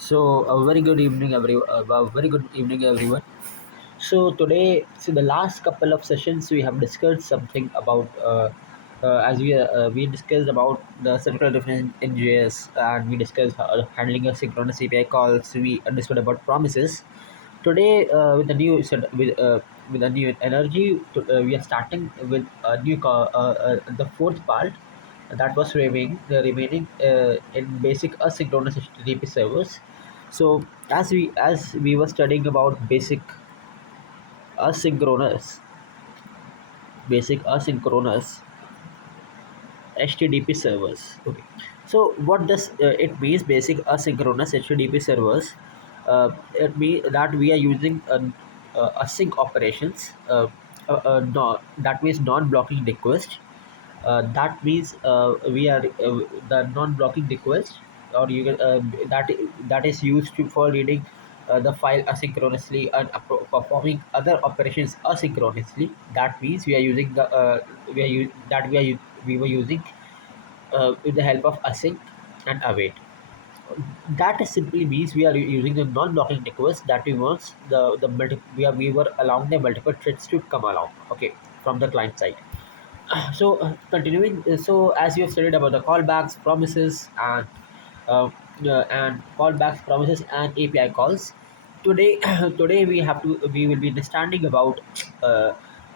So a very good evening, everyone. So today, the last couple of sessions we have discussed something about as we discussed about the circular difference in JS, and we discussed handling a synchronous API calls. We understood about promises. Today, with a new energy, we are starting with a new the fourth part that was remaining in basic asynchronous HTTP servers. So as we were studying about asynchronous asynchronous HTTP servers. Okay, so what does it means? Basic asynchronous HTTP servers. It means that we are using async operations. No, that means non-blocking request. That means we are the non-blocking request, or you can that is used for reading the file asynchronously and performing other operations asynchronously. That means we are using the we are u- that we are u- we were using with the help of async and await. That simply means we are using the non-blocking request that we want we were allowing the multiple threads to come along. Okay, from the client side. So continuing, so as you have studied about the callbacks, promises, and callbacks, promises, and API calls. Today, we will be understanding about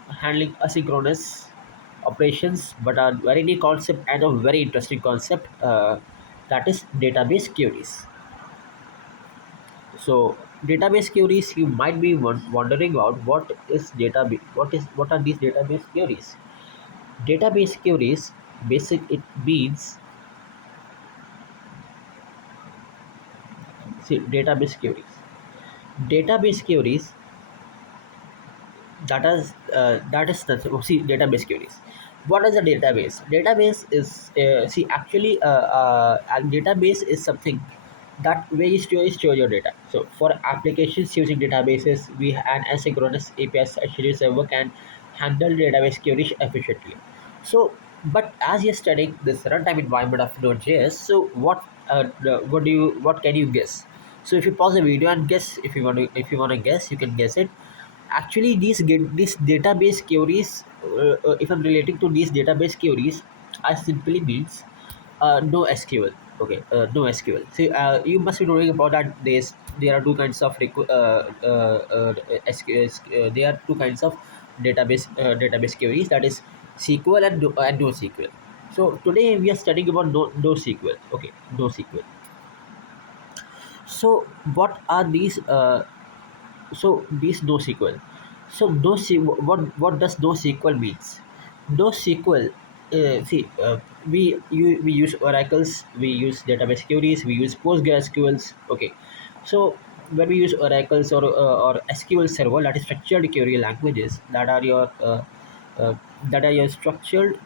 handling asynchronous operations, but a very new concept and a very interesting concept, that is database queries. So database queries, you might be wondering about what are these database queries. Database queries, basic it means, see, database queries, that is the, see, database queries. What is a database is, see, actually, a database is something that where you store your data. So for applications using databases, we an asynchronous API HTTP server can handle database queries efficiently. So, but as you're studying this runtime environment of Node.js, so what can you guess? So if you pause the video and guess, if you want to guess, you can guess it. Actually, these database queries, if I'm relating to these database queries, I simply means no SQL. Okay, no SQL. See, you must be knowing about that. There are two kinds of there are two kinds of database queries. That is SQL and NoSQL. So today we are studying about NoSQL. Okay, NoSQL. So what are these? These NoSQL. So what does NoSQL means? NoSQL. We use oracles, we use database queries, we use PostgreSQLs. Okay, so when we use oracles or SQL server, that is structured query languages, uh, that are your uh, structured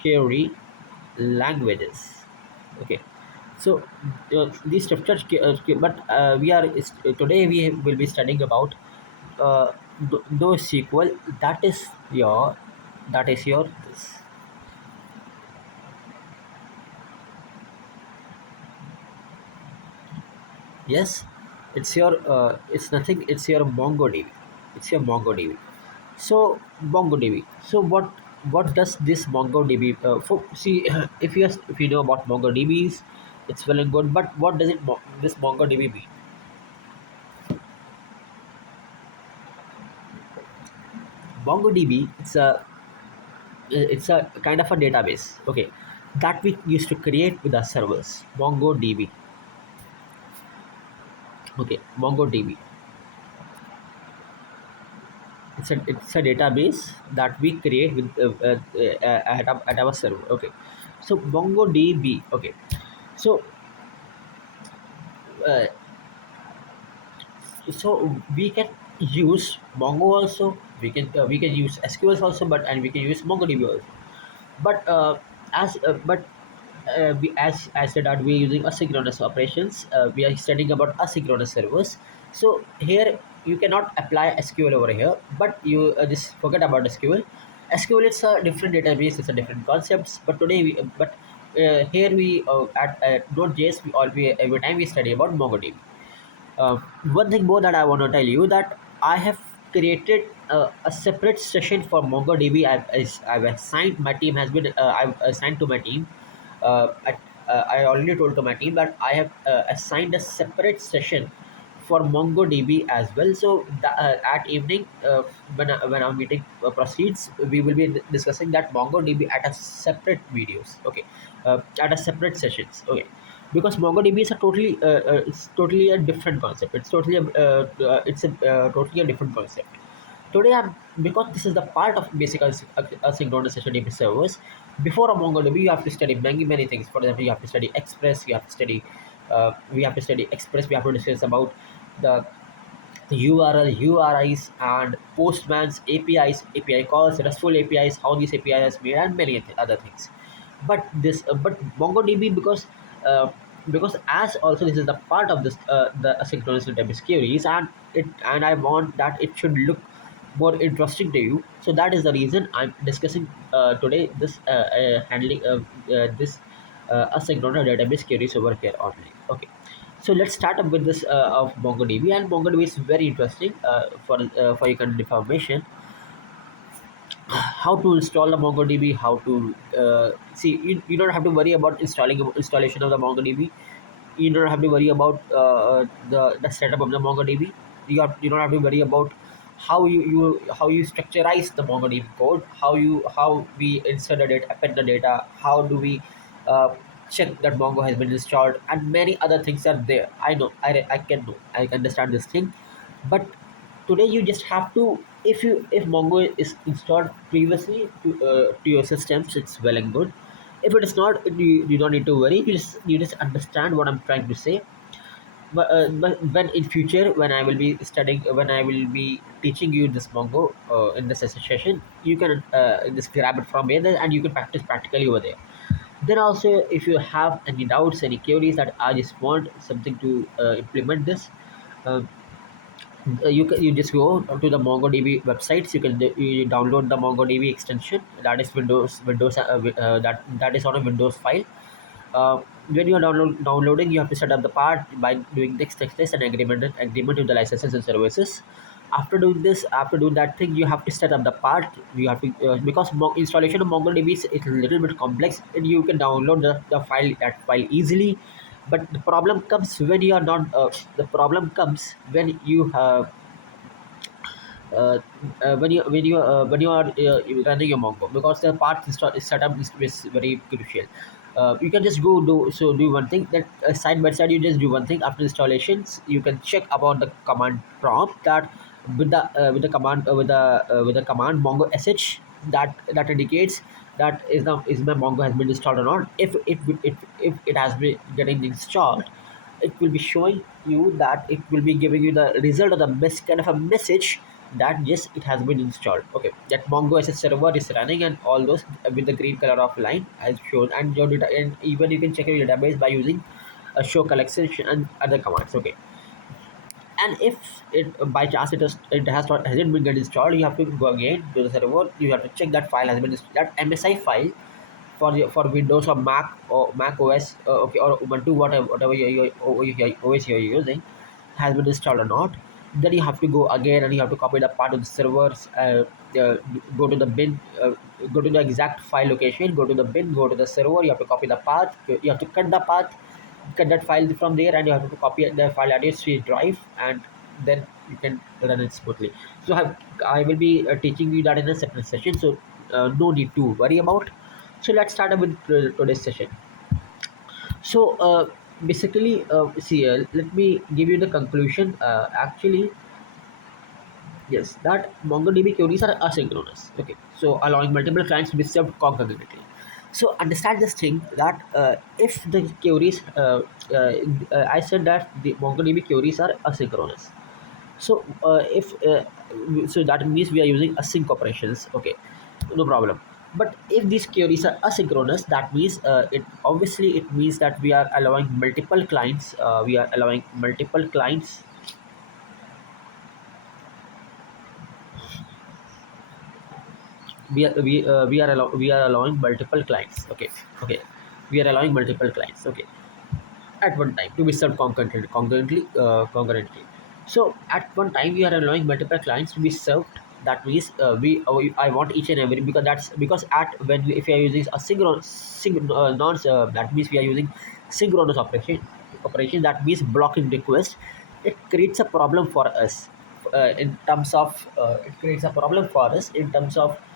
query languages. Okay, so these structures, but today we will be studying about those SQL. That is your this. Yes, it's nothing. It's your MongoDB. It's your MongoDB. So MongoDB. So what does this MongoDB for? See, if you know about MongoDBs, it's well and good. But what does this MongoDB mean? MongoDB, it's a kind of a database. Okay, that we used to create with our servers. MongoDB. Okay, MongoDB. It's a database that we create with at our server. Okay, so MongoDB. Okay, so uh, we can use Mongo also. We can use SQL also, and we can use MongoDB also. But as said that we are using asynchronous operations, we are studying about asynchronous servers. So here you cannot apply SQL over here, but you just forget about SQL. SQL is a different database, it's a different concepts. But here we at Node.js we always every time we study about MongoDB. Uh, One thing more that I want to tell you that I have created a separate session for MongoDB. I've assigned my team has been I've assigned to my team. I already told to my team that I have assigned a separate session for MongoDB as well. So at evening, when our meeting proceeds, we will be discussing that MongoDB at a separate videos. Okay, at a separate sessions. Okay, because MongoDB is a it's totally a different concept. It's a totally a different concept. Today, because this is the part of basic asynchronous HTTP servers. Before a MongoDB, you have to study many things. For example, you have to study Express. You have to study. We have to study Express. We have to discuss about the URL, URIs, and Postman's APIs, API calls, RESTful APIs, how these APIs are made, and many other things. But MongoDB because as also this is the part of this the asynchronous database queries, and I want that it should look more interesting to you. So that is the reason I'm discussing today this handling this asynchronous database queries over here only. Okay, so let's start up with this of MongoDB, and MongoDB is very interesting for your kind of information. How to install the MongoDB, how to see. You don't have to worry about installation of the MongoDB. You don't have to worry about the setup of the MongoDB. You don't have to worry about how you structurize the MongoDB code, how we insert the data, append the data, how do we uh, check that Mongo has been installed, and many other things are there. I know, I can understand this thing, but today you just have to, if Mongo is installed previously to your systems, it's well and good. If it is not, you don't need to worry. You just understand what I'm trying to say. But when in future, when I will be studying, when I will be teaching you this Mongo in this session, you can just grab it from here and you can practice practically over there. Then also, if you have any doubts, any queries that I just want something to implement this, uh, you just go to the MongoDB websites. You download the MongoDB extension. That is Windows that is on a Windows file. When you are downloading, you have to set up the part by doing this and agreement with the licenses and services. After doing that thing, you have to set up the part. You have to because installation of MongoDB is a little bit complex, and you can download that file easily. But the problem comes when you are not. The problem comes when you have when you are running your Mongo, because the part setup is very crucial. You can just do one thing that side by side. You just do one thing after installations. You can check about the command prompt that with the command with the command Mongo sh, that indicates that is my Mongo has been installed or not. If it has been getting installed, it will be showing you that it will be giving you the result of the kind of a message that yes, it has been installed. Okay, that Mongo as a server is running, and all those with the green color of line as shown, and your data, and even you can check your database by using a show collection and other commands. Okay, and if it by chance it has not hasn't been get installed, you have to go again to the server. You have to check that file has been that MSI file for Windows or Mac OS, okay, or Ubuntu, whatever your OS you're using, has been installed or not. Then you have to go again and you have to copy the part of the servers. Go to the bin, go to the exact file location, go to the bin, go to the server. You have to copy the path. You have to cut the path, cut that file from there, and you have to copy the file at your C drive, and then you can run it smoothly. So I will be teaching you that in a separate session. So no need to worry about. So let's start with today's session. So basically, see, let me give you the conclusion. Actually, yes, that MongoDB queries are asynchronous. Okay, so allowing multiple clients to be served concurrently. So understand this thing that if the queries, I said that the MongoDB queries are asynchronous. So if so that means we are using async operations. Okay, no problem. But if these queries are asynchronous, that means it means that we are allowing multiple clients. We are allowing multiple clients. We are allowing multiple clients. Okay, okay. we are allowing multiple clients, okay, at one time to be served concurrently. So at one time we are allowing multiple clients to be served. That means I want each and every, because that's because at when if we are using a non that means we are using synchronous operation, that means blocking request. It creates a problem for us in terms of it creates a problem for us uh, in terms of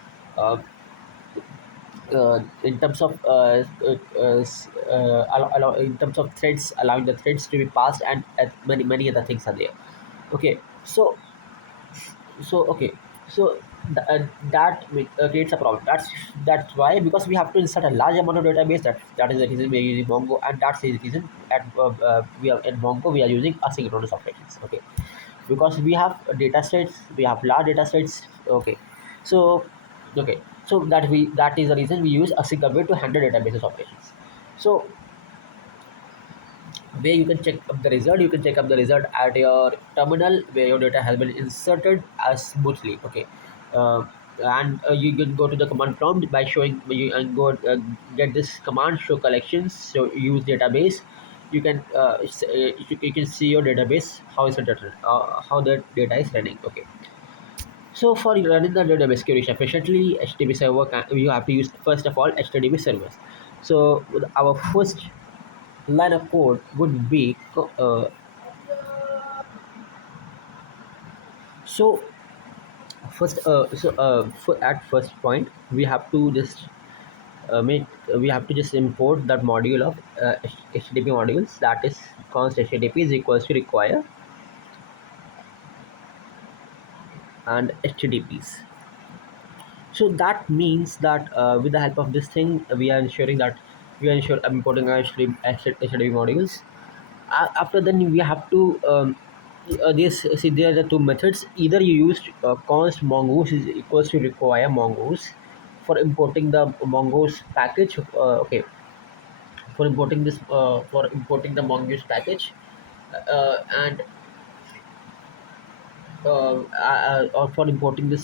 threads, allowing the threads to be passed, and many other things are there. Okay, okay, so creates a problem. That's why, because we have to insert a large amount of database. That is the reason we are using Mongo, and that's the reason we are in Mongo we are using asynchronous operations. Okay, because we have data sets, we have large data sets. Okay, so okay, so that is the reason we use async await to handle databases operations. So where you can check up the result, you can check up the result at your terminal where your data has been inserted as smoothly. Okay, uh, and you can go to the command prompt by showing you and go get this command show collections, so use database. You can you can see your database how is it how the data is running. Okay, so for running the database query efficiently, HTTP server you have to use first of all HTTP servers. So our first line of code would be so at first point we have to just make we have to just import that module of HTTP modules, that is const HTTP is equals to require and HTTPs. So that means that with the help of this thing we are ensuring that we are importing our HTTP modules. After then we have to this see there are the two methods. Either you use const mongoose is equals to require mongoose for importing the mongoose package. Okay, for importing the mongoose package, and or for importing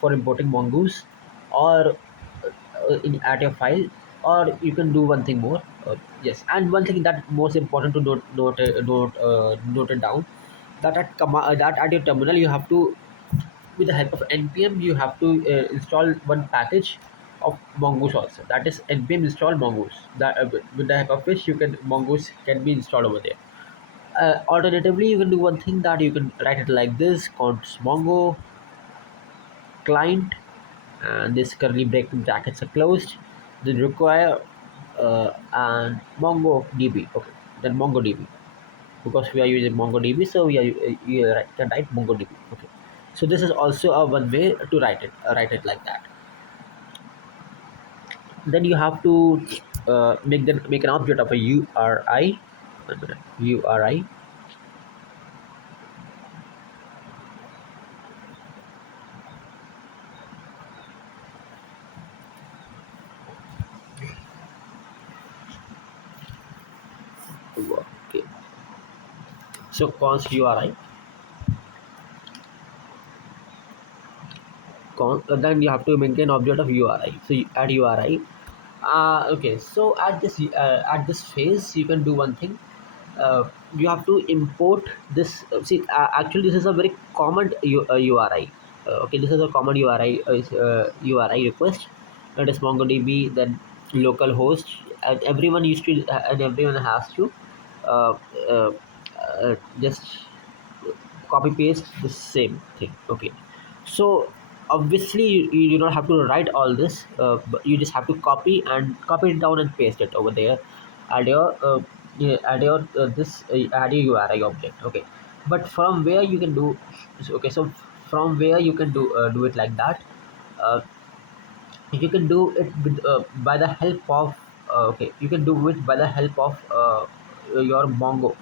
for importing mongoose, or at your file, or you can do one thing more. Yes, and one thing that most important to note it down, that that at your terminal you have to, with the help of npm, you have to install one package of mongoose also, that is npm install mongoose, that with the help of which you can mongoose can be installed over there. Alternatively, you can do one thing, that you can write it like this: const mongo client, and this curly brackets are closed, then require and MongoDB. Okay, then MongoDB, because we are using MongoDB, so can write MongoDB. Okay, so this is also a one way to write it like that. Then you have to make an object of a URI. One minute, URI. Okay, so const URI. Then you have to maintain object of URI. So you add URI. Okay, so at this phase, you can do one thing. You have to import this. Actually, this is a very common URI. Okay, this is a common URI request. That is MongoDB, then localhost, and everyone has to uh, uh, just copy paste the same thing. Okay, so obviously you don't have to write all this, but you just have to copy it down and paste it over there. Add your add your add your URI object. Okay, but from where you can do, okay, so from where you can do it like that. uh, you can do it by the help of okay, you can do it by the help of your Mongo.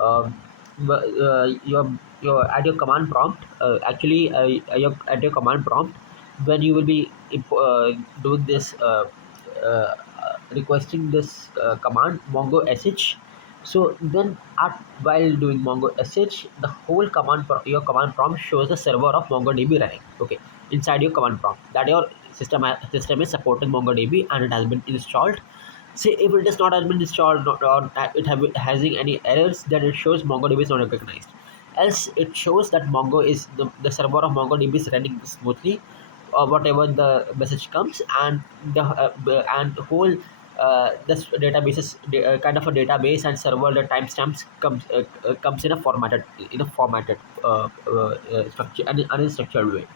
um, your at your command prompt, at your command prompt, when you will be doing this requesting this command mongo sh. So then while doing mongo sh, the whole your command prompt shows the server of mongodb running. Okay, inside your command prompt, that your system is supporting mongodb and it has been installed. say if it is not has been installed, not, or it have having any errors, then it shows MongoDB is not recognized. Else it shows that Mongo is the server of MongoDB is running smoothly, or whatever the message comes, and and whole this database is kind of a database and server, the timestamps comes in a formatted structure and unstructured way.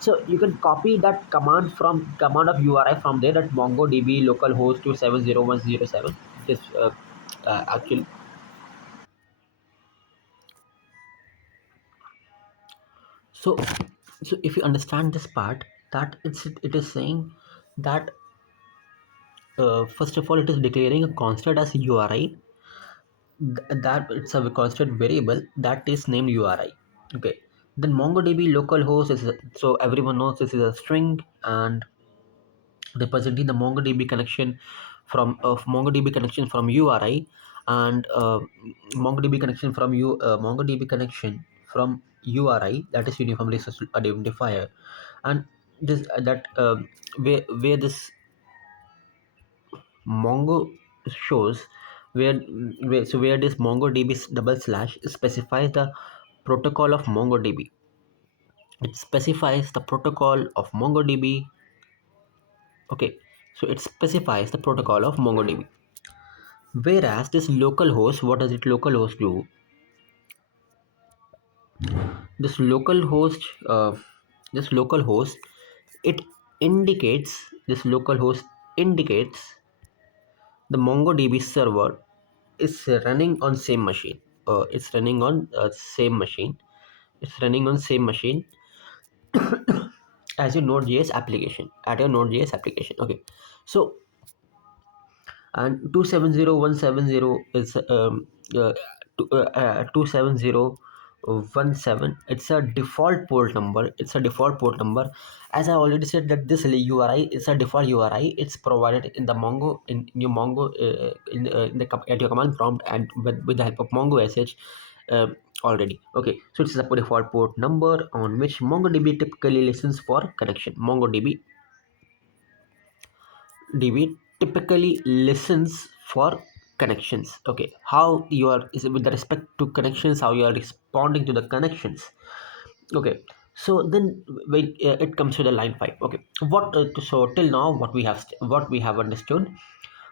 So you can copy that command of URI from there, that MongoDB localhost 270107. This actually, so so if you understand this part, that it is saying that first of all it is declaring a constant as URI, that it's a constant variable that is named URI. Okay. Then MongoDB localhost is so everyone knows this is a string, and representing the MongoDB connection from MongoDB connection from URI, and MongoDB connection from MongoDB connection from URI, that is uniformly identifier. And this that where this Mongo shows where this MongoDB double slash specifies the protocol of MongoDB. It specifies the protocol of MongoDB. Okay, so it specifies the protocol of MongoDB. Whereas this localhost, what does it localhost do? This localhost, this localhost, it indicates the MongoDB server is running on same machine. It's running on same machine. It's running on same machine as your Node.js application. At your Node.js application. Okay, so and 270170 is 27017. It's a default port number. It's a default port number. As I already said, that this URI is a default URI. It's provided in the Mongo, in your Mongo, at your command prompt, and with the help of Mongo sh uh, already. Okay, so it's a default port number on which MongoDB typically listens for connection. MongoDB typically listens for connections. Okay, how you are is with the respect to connections, how you are responding to the connections. Okay, so then when it comes to the line 5. Okay, what so till now what we have understood,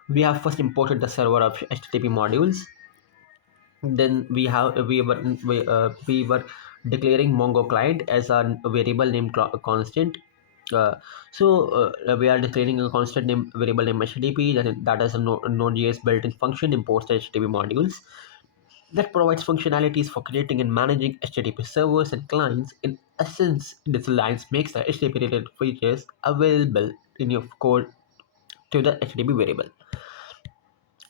we have first imported the server of HTTP modules. Then we were declaring Mongo client as a variable named constant. uh, we are declaring a constant name variable named HTTP, that is a Node.js built-in function imports the HTTP modules that provides functionalities for creating and managing HTTP servers and clients. In essence, this lines makes the HTTP related features available in your code to the HTTP variable.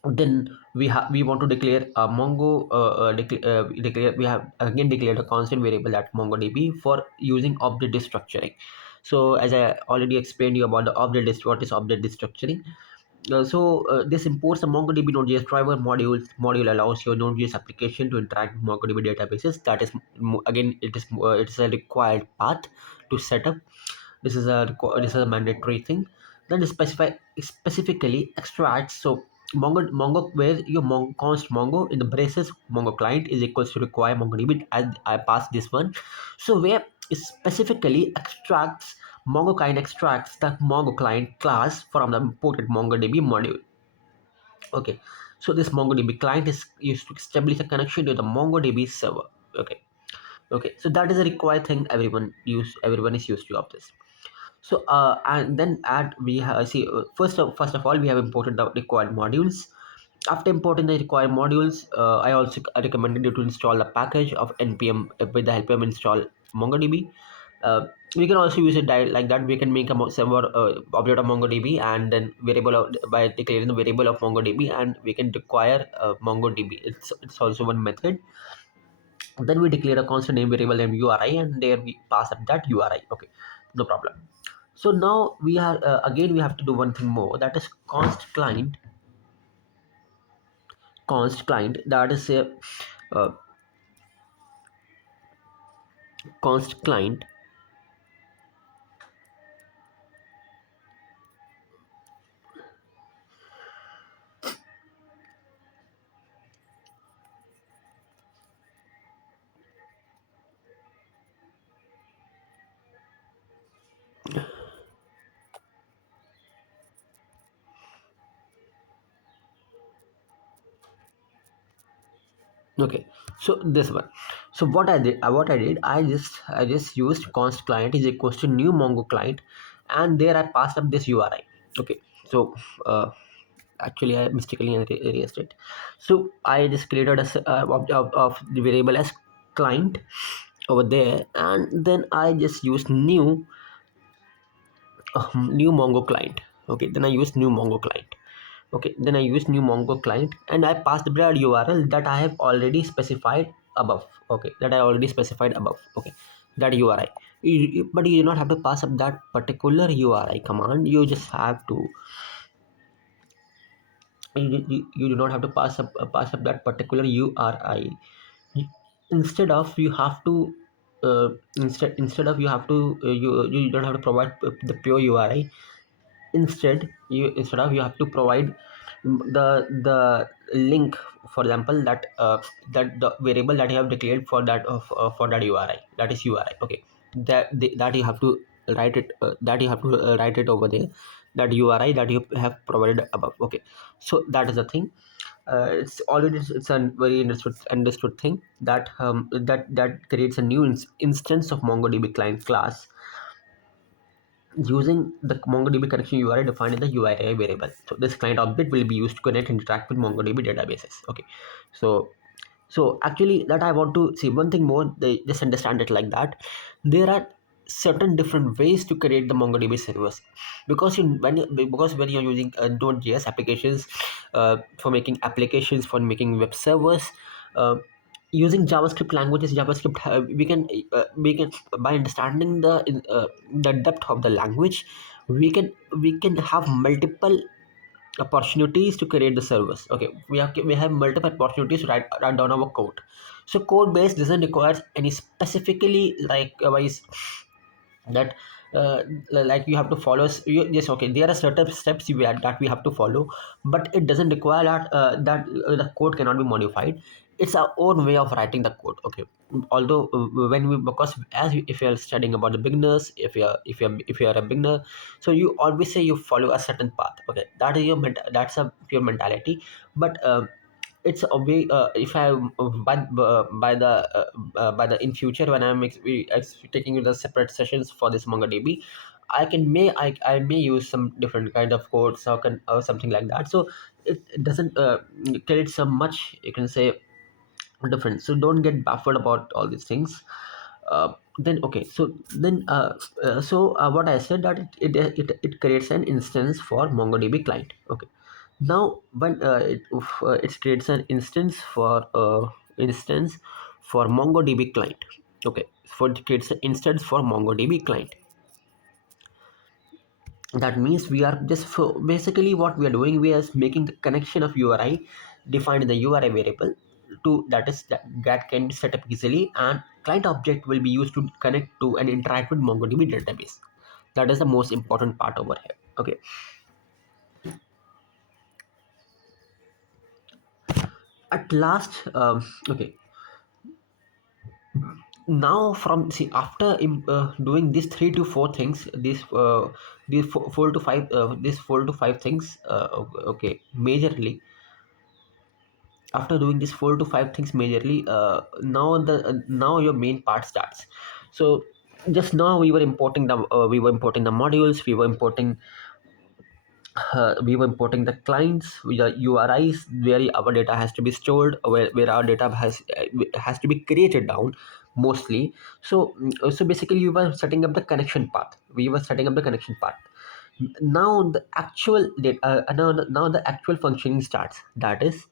Then we want to declare a Mongo declare we have again declared a constant variable at MongoDB for using object destructuring. So as I already explained you about the what is object destructuring. This imports the MongoDB Node.js driver modules. Module allows your Node.js application to interact with MongoDB databases. That is again it is a required path to set up. This is a mandatory thing. Then specifically extracts. So Mongo where your const Mongo in the braces Mongo client is equals to require MongoDB, as I passed this one. So where it specifically extracts Mongo client extracts the Mongo client class from the imported MongoDB module. Okay, so this MongoDB client is used to establish a connection to the MongoDB server. Okay, okay, so that is a required thing. Everyone is used to of this. So and then add we have see first of all we have imported the required modules. After importing the required modules, I also recommended you to install the package of npm with the help of install MongoDB. We can also use it like that. We can make a server object of MongoDB, and then by declaring the variable of MongoDB, and we can require MongoDB. It's also one method. Then we declare a constant name variable named URI, and there we pass up that URI. Okay, no problem. So now we are again we have to do one thing more, that is const client, that is a uh, const client Okay, so this one. So what I did, I just used const client is equals to new Mongo client, and there I passed up this URI. Okay, so uh, actually I mistakenly erased it. So I just created a of the variable as client over there, and then I just used new Mongo client. Okay, then I used new Mongo client. Okay, then I use new Mongo client, and I passed the URL that I have already specified above. Okay, that I already specified above. Okay, that URI. But you do not have to pass up that particular URI command. You just have to, you do not have to pass up that particular URI. Instead of you have to instead of you have to you don't have to provide the pure URI. Instead of you have to provide the link, for example, that the variable that you have declared for that URI, that is URI. Okay, that you have to write it over there, that URI that you have provided above. Okay, so that is the thing. It's a very understood thing that that creates a new instance of MongoDB client class using the MongoDB connection URI defined in the URI variable. So this client object will be used to connect and interact with MongoDB databases. Okay, so actually that I want to see one thing more. They just understand it like that. There are certain different ways to create the MongoDB servers, because when you're using Node.js applications, for making applications, for making web servers. Using JavaScript languages, we can by understanding the depth of the language, we can have multiple opportunities to create the servers. Okay, we have multiple opportunities to write down our code. So code base doesn't require any specifically like wise that like you have to follow yes, okay, there are certain steps that we have to follow, but it doesn't require that the code cannot be modified. It's our own way of writing the code. Okay, although when we because if you're studying about the beginners, if you're a beginner, so you always say you follow a certain path. Okay, that's a pure mentality. But it's a way, if I by the in future when taking the separate sessions for this MongoDB, I may use some different kind of codes or something like that. So it doesn't create so much, you can say, different. So don't get baffled about all these things. Then okay, so then what I said, that it creates an instance for MongoDB client. Okay, now when it creates an instance for MongoDB client. Okay, for it creates an instance for MongoDB client. That means we are just basically what we are doing, we are making the connection of URI defined in the URI variable to that can be set up easily, and client object will be used to connect to and interact with MongoDB database. That is the most important part over here. Okay, at last, okay, now from see after doing these 3 to 4 things, these 4 to 5 these 4 to 5 things, okay, majorly, after doing these 4 to 5 things majorly, now your main part starts. So just now we were importing the modules, we were importing the clients with the URIs where our data has to be stored, where our data has to be created down mostly. So basically we were setting up the connection path. Now the actual data, now the actual functioning starts. That is,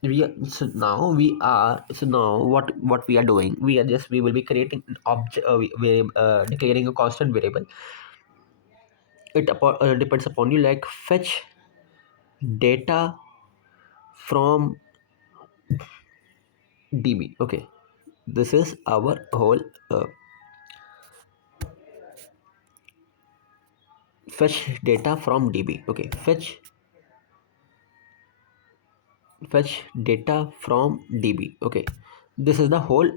so now what we are doing, we will be creating an object, declaring a constant variable. It depends upon you, like fetch data from DB. Okay, this is our whole fetch data from DB. Okay, fetch data from DB. Okay, this is the whole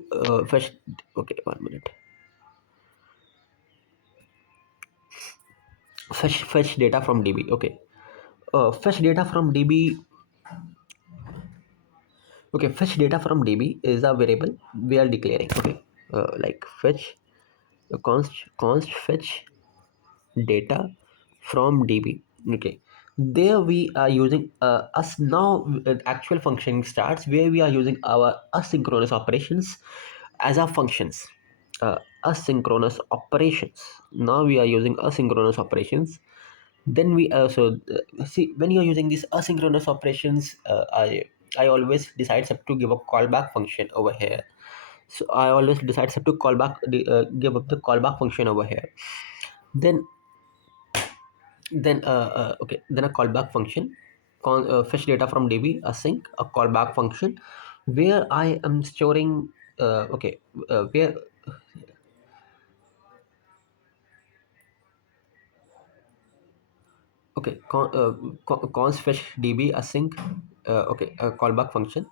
fetch. Okay, 1 minute. Fetch data from DB. Okay, Fetch data from DB. Okay, fetch data from DB is a variable we are declaring. Okay, like fetch const fetch data from DB. Okay, there we are using us now. Actual functioning starts where we are using our asynchronous operations as our functions. Asynchronous operations. Now we are using asynchronous operations. Then we also see when you're using these asynchronous operations. I always decide to give a callback function over here. So I always decide to give up the callback function over here. Then then a callback function, fetch data from DB, async, a callback function where I am storing okay where okay const fetch DB async, okay, a callback function.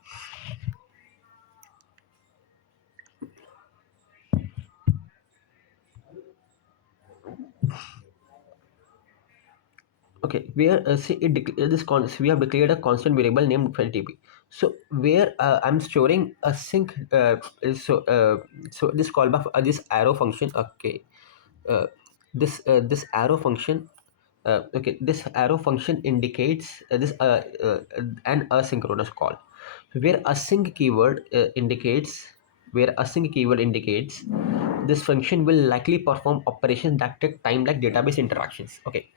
Okay, where see it we have declared a constant variable named fetch. So where I'm storing a sync. So this callback, this arrow function. Okay, uh, this arrow function. Okay, this arrow function indicates this an asynchronous call. Where async keyword indicates where async keyword indicates this function will likely perform operations that take time, like database interactions. Okay,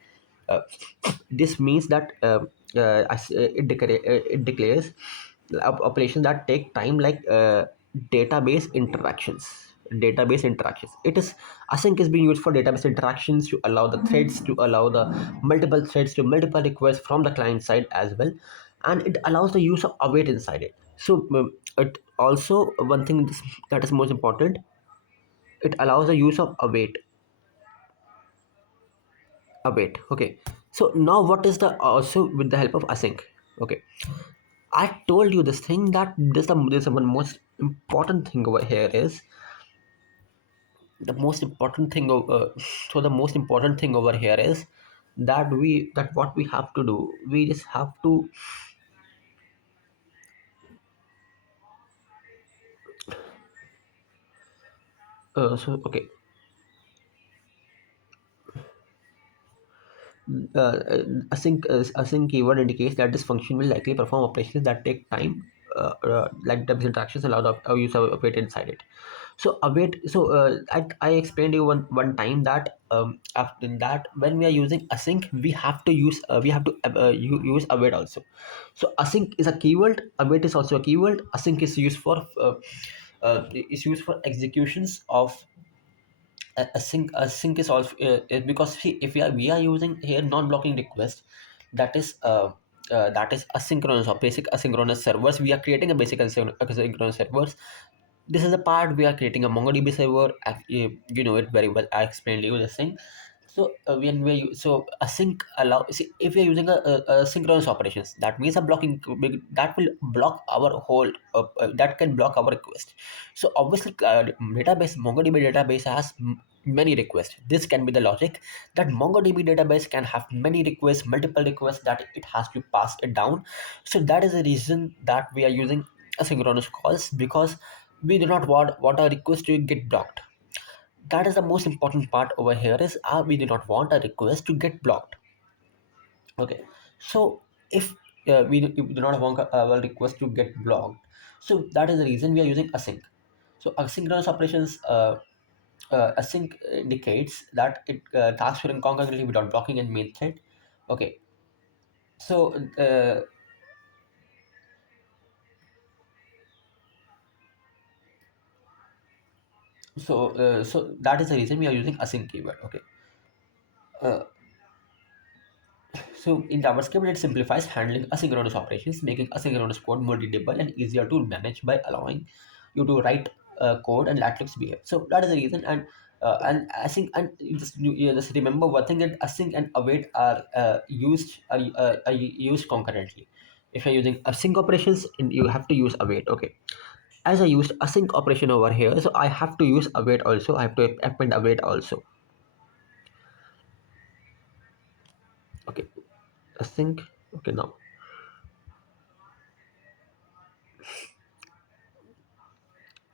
uh, this means that it declares operations that take time, like database interactions. Database interactions. It is async is being used for database interactions to allow the threads to allow the multiple threads to multiple requests from the client side as well, and it allows the use of await inside it. So it also one thing that is most important. It allows the use of await. Okay, so now what is the also with the help of async. Okay, I told you this thing that this one most important thing over here is the most important thing so the most important thing over here is that what we have to do, we just have to so okay async keyword indicates that this function will likely perform operations that take time, like the interactions allow the use of await inside it. So await. So I explained you one time that after that when we are using async, we have to use await also. So async is a keyword, await is also a keyword. Async is used for executions of a sync is also because if we are using here non-blocking request, that is asynchronous or basic asynchronous servers. We are creating a basic asynchronous servers. This is the part we are creating a MongoDB server. You know it very well. I explained you this thing. So when so async allow, see, if we are using a synchronous operations, that means a blocking that will block our whole that can block our request. So obviously database MongoDB database has many requests. This can be the logic that MongoDB database can have many requests, multiple requests, that it has to pass it down. So that is the reason that we are using asynchronous calls, because we do not want a request to get blocked. That is the most important part over here is we do not want a request to get blocked. Okay, so if we do not want our request to get blocked, so that is the reason we are using async. So asynchronous operations, async indicates that it tasks running concurrently without blocking and main thread. Okay, so so that is the reason we are using async keyword. Okay, uh, so in JavaScript, it simplifies handling asynchronous operations, making asynchronous code more readable and easier to manage by allowing you to write code and let looks behave. So that is the reason, and async and just remember one thing, that async and await are used concurrently. If you're using async operations, you have to use await. Okay, as I used async operation over here, so I have to use await also. I have to append await also. Okay, async. Okay, now,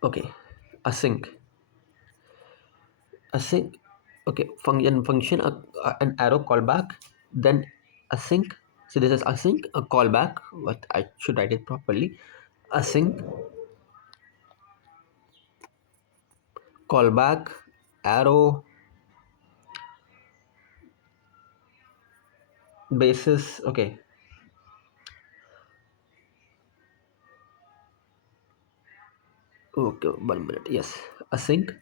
okay, async, async. Okay, function an arrow callback, then async. So this is async a callback. What I should write it properly. Async callback arrow basis. Okay, okay, 1 minute. Yes, async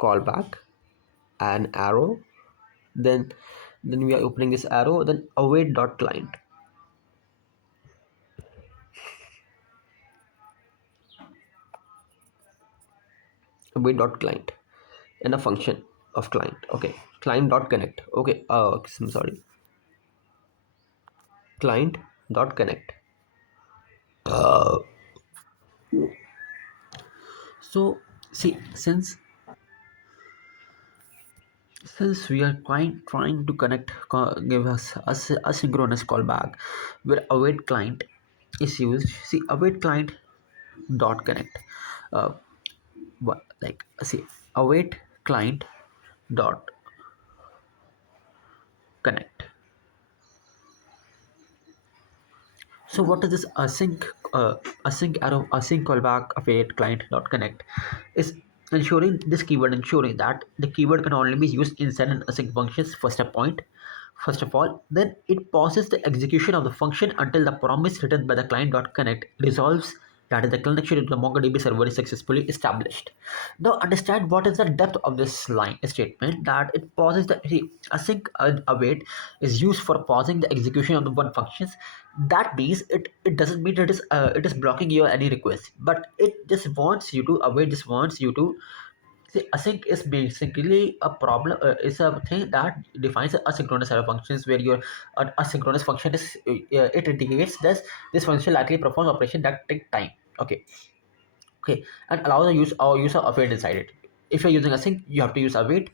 callback an arrow. Then we are opening this arrow. Then await dot client. Await dot client and a function of client. Okay, client dot connect. Okay, I'm sorry. Client dot connect. So see, since we are trying to connect, give us a asynchronous callback, where await client is used. See, await client dot connect. Uh, what like see await client dot connect. So what is this async arrow async callback await client dot connect is ensuring that the keyword can only be used inside an async functions first of all, then it pauses the execution of the function until the promise written by the client dot connect resolves, that is the connection to the MongoDB server is successfully established. Now understand what is the depth of this line statement, that it pauses the async await is used for pausing the execution of the one functions. That means it doesn't mean it is blocking your any request, but it just wants you to await, just wants you to see. Async is basically a problem. It's a thing that defines asynchronous error functions, where your an asynchronous function is it indicates this function likely performs operation that take time. Okay, okay, and allow the user await inside it. If you're using async, you have to use await.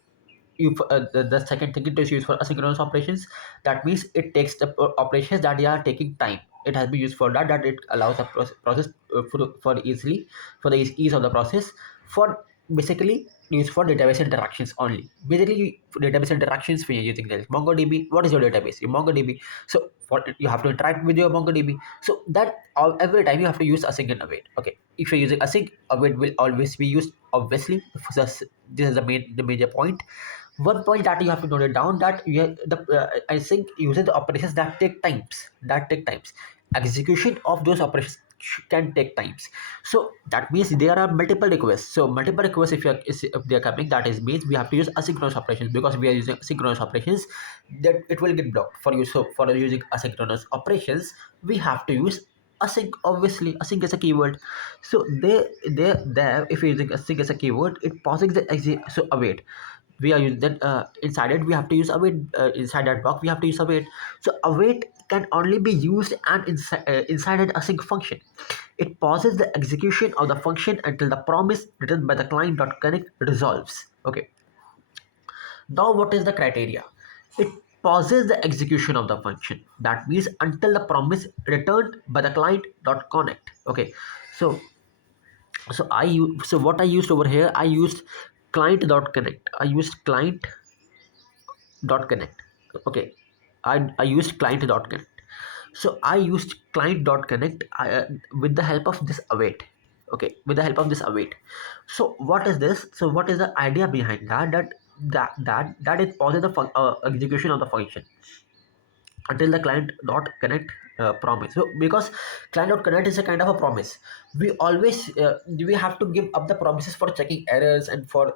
The second thing it is used for asynchronous operations. That means it takes the operations that they are taking time. It has been used for that it allows the process for easily for the ease of the process, for basically used for database interactions only. Basically, for database interactions, when you're using this MongoDB, what is your database? Your MongoDB. So for you have to interact with your MongoDB. So that every time you have to use async and await. Okay, if you're using async, await will always be used. Obviously, this is the major point. One point that you have to note it down, that I think uses the operations that take times. Execution of those operations can take times. So that means there are multiple requests. So multiple requests, if they are coming, that is means we have to use asynchronous operations, because we are using asynchronous operations, that it will get blocked for you. So for using asynchronous operations, we have to use async. Obviously, async is a keyword. So there, if you're using async as a keyword, it pauses the so await. We are using then inside it we have to use await. Inside that block we have to use await. So await can only be used and inside an async function. It pauses the execution of the function until the promise written by the client.connect resolves. Okay, now what is the criteria? It pauses the execution of the function. That means until the promise returned by the client.connect. Okay, so so what I used over here, I used client.connect. I used client.connect. Okay, I used client.connect. So I used client.connect with the help of this await. Okay, with the help of this await. So what is this? So what is the idea behind that? That it pauses the execution of the function until the client dot connect promise. So because client dot connect is a kind of a promise, we always we have to give up the promises for checking errors, and for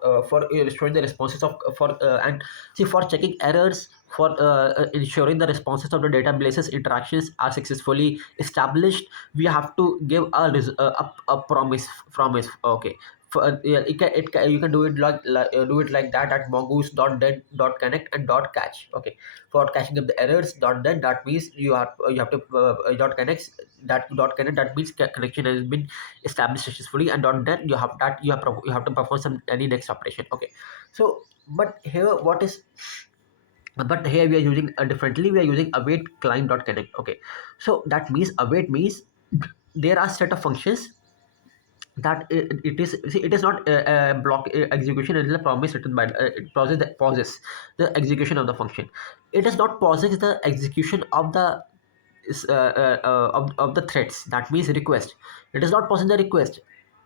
showing the responses of for and see for checking errors, for ensuring the responses of the databases interactions are successfully established. We have to give a promise. Okay, yeah, you can do it do it like that at mongoose dot then dot connect and dot catch. Okay, for catching up the errors dot then, that means you have to dot connects that dot connect, that means connection has been established successfully, and dot then you have to perform some any next operation. Okay, so but here but here we are using differently. We are using await client dot connect. Okay, so that means await means there are set of functions that it is, see, it is not block execution. It is a promise written by it pauses the execution of the function. It is not pausing the execution of the of the threads. That means request. It is not pausing the request.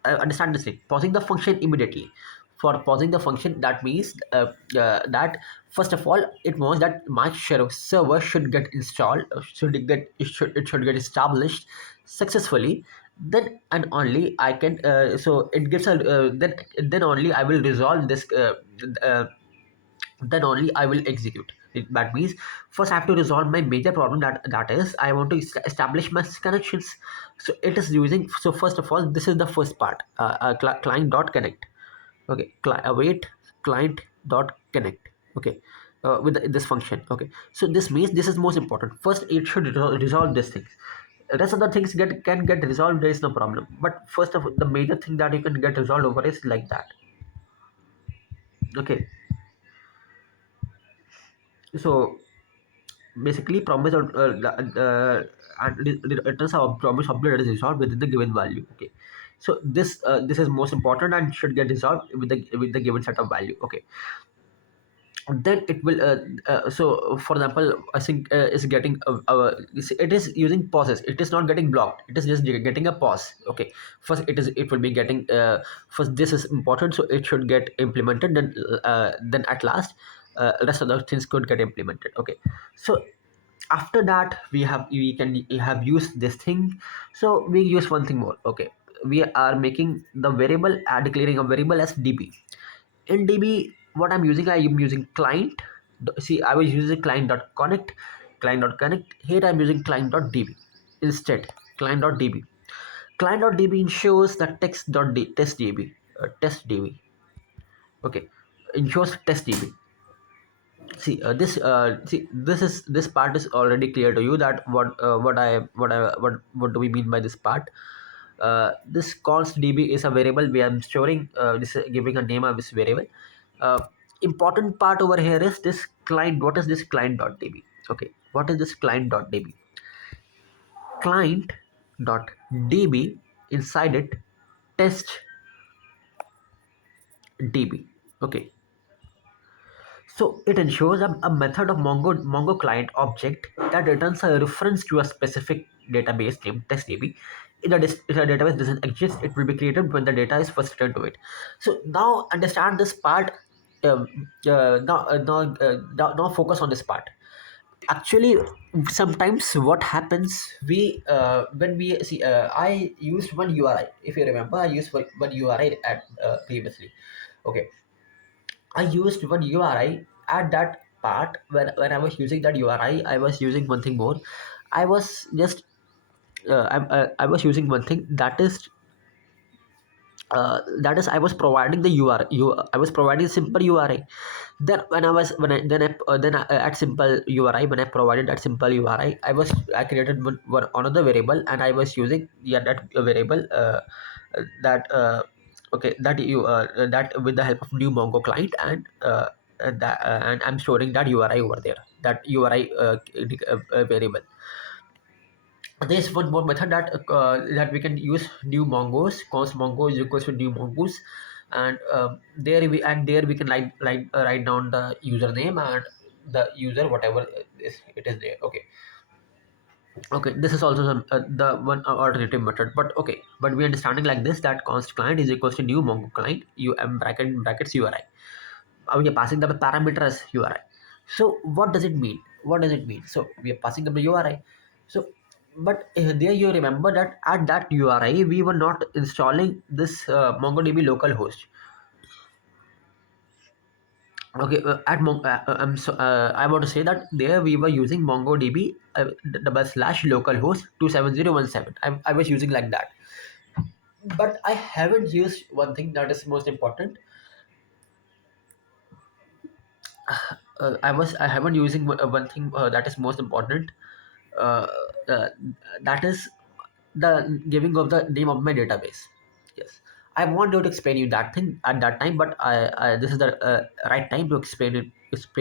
Understand this thing, pausing the function immediately. For pausing the function, that means that first of all it wants that my server should get installed, it should get established successfully. Then and only I can so it gives a then only I will resolve this uh, then only I will execute. That means first I have to resolve my major problem, that is I want to establish my connections. So it is using, so first of all this is the first part, client dot connect. Okay, await client dot connect. Okay, with this function. Okay, so this means this is most important. First it should resolve these things. Rest of the things can get resolved, there is no problem, but first of all the major thing that you can get resolved over is like that. Okay, so basically promise and returns a promise object that is resolved within the given value. Okay, so this is most important and should get resolved with the given set of value. Okay, then it will so for example I think is getting it is using pauses. It is not getting blocked, it is just getting a pause. Okay, first it will be getting first this is important, so it should get implemented, then at last rest of the things could get implemented. Okay, so after that we can have used this thing. So we use one thing more. Okay, we are making the variable, declaring a variable as db. In db what I'm using, I am using client. See, I was using client.connect. Here I'm using client.db instead. Client.db. Client.db ensures that test db. Okay, ensures test db. See, this part is already clear to you, that what do we mean by this part. This const db is a variable we are storing, this is giving a name of this variable. uh, Important part over here is this client. What is this client.db? Okay, what is this client.db? Client.db, inside it test db. Okay, so it ensures a method of Mongo client object that returns a reference to a specific database named testdb. If a database doesn't exist, it will be created when the data is first returned to it. So now understand this part. Now focus on this part. Actually, sometimes what happens, we when we see, I used one URI. If you remember, I used one URI at previously. Okay, I used one URI at that part. When I was using that URI, I was using one thing more. I was just I was using one thing, that is I was providing the I was providing simple URI. Then when I was when I then I, at simple URI, when I provided that simple URI, I created one another variable, and I was using, yeah, that variable, that okay, that with the help of new Mongo client, and I'm storing that URI over there, that URI variable. There's one more method that we can use, new mongos. Const mongo is equals to new mongoose, and there we can write down the username and the user, whatever it is there. Okay, okay, this is also the one alternative method, but okay, but we understanding like this, that const client is equals to new mongo client brackets URI. We are passing the parameter as URI. So what does it mean? What does it mean? So we are passing up the URI. So, but there you remember that at that URI we were not installing this MongoDB localhost. Okay, I want to say that there we were using MongoDB double slash localhost 27017. I was using like that, but I haven't used one thing that is most important. I haven't using one thing that is most important. Uh, uh, that is the giving of the name of my database. Yes, I wanted to explain you that thing at that time, but I this is the right time to explain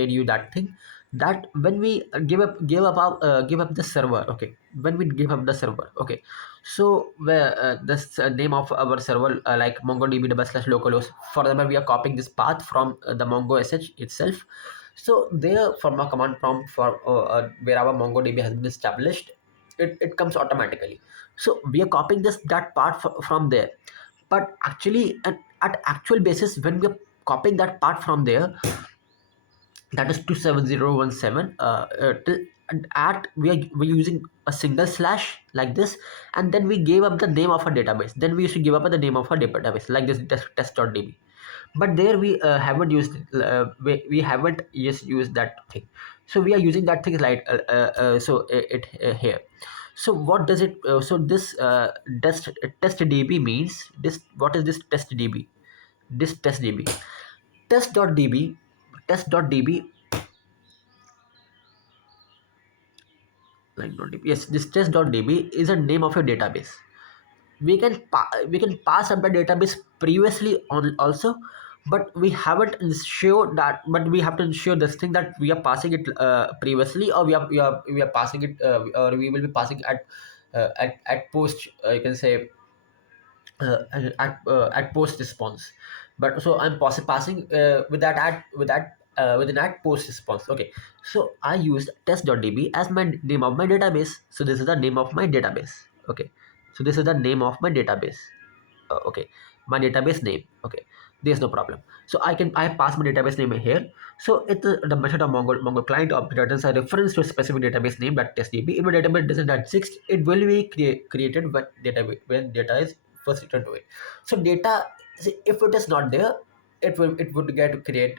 you that thing. that when we give up the server, okay, when we give up the server, okay, so where this name of our server, like mongodb /localhost, for example, we are copying this path from the mongo sh itself. So there, from a command prompt for where our mongodb has been established, it comes automatically. So we are copying this that part from there. But actually, at actual basis, when we are copying that part from there, that is 27017, and at we're using a single slash like this, and then we gave up the name of a database. Then we used to give up the name of a database like this test.db. But there we haven't used we haven't just used that thing. So we are using that thing like here. So what does it so this test db means this. What is this test db? This test db, test.db, test.db, like not db. Yes, this test.db is a name of a database. We can pass up the database previously on also, but we haven't ensured that. But we have to ensure this thing that we are passing it previously, or we are passing it, or we will be passing at post. You can say at post response. But so I'm passing with that with an at post response. Okay, so I used test.db as my name of my database. So this is the name of my database. Okay, so this is the name of my database. Okay, my database name. Okay, there's no problem. So I pass my database name here. So it the method of mongo client returns a reference to a specific database name, that testdb. If a database doesn't exist, it will be created when data is first returned to it. So data, see, if it is not there, it would get create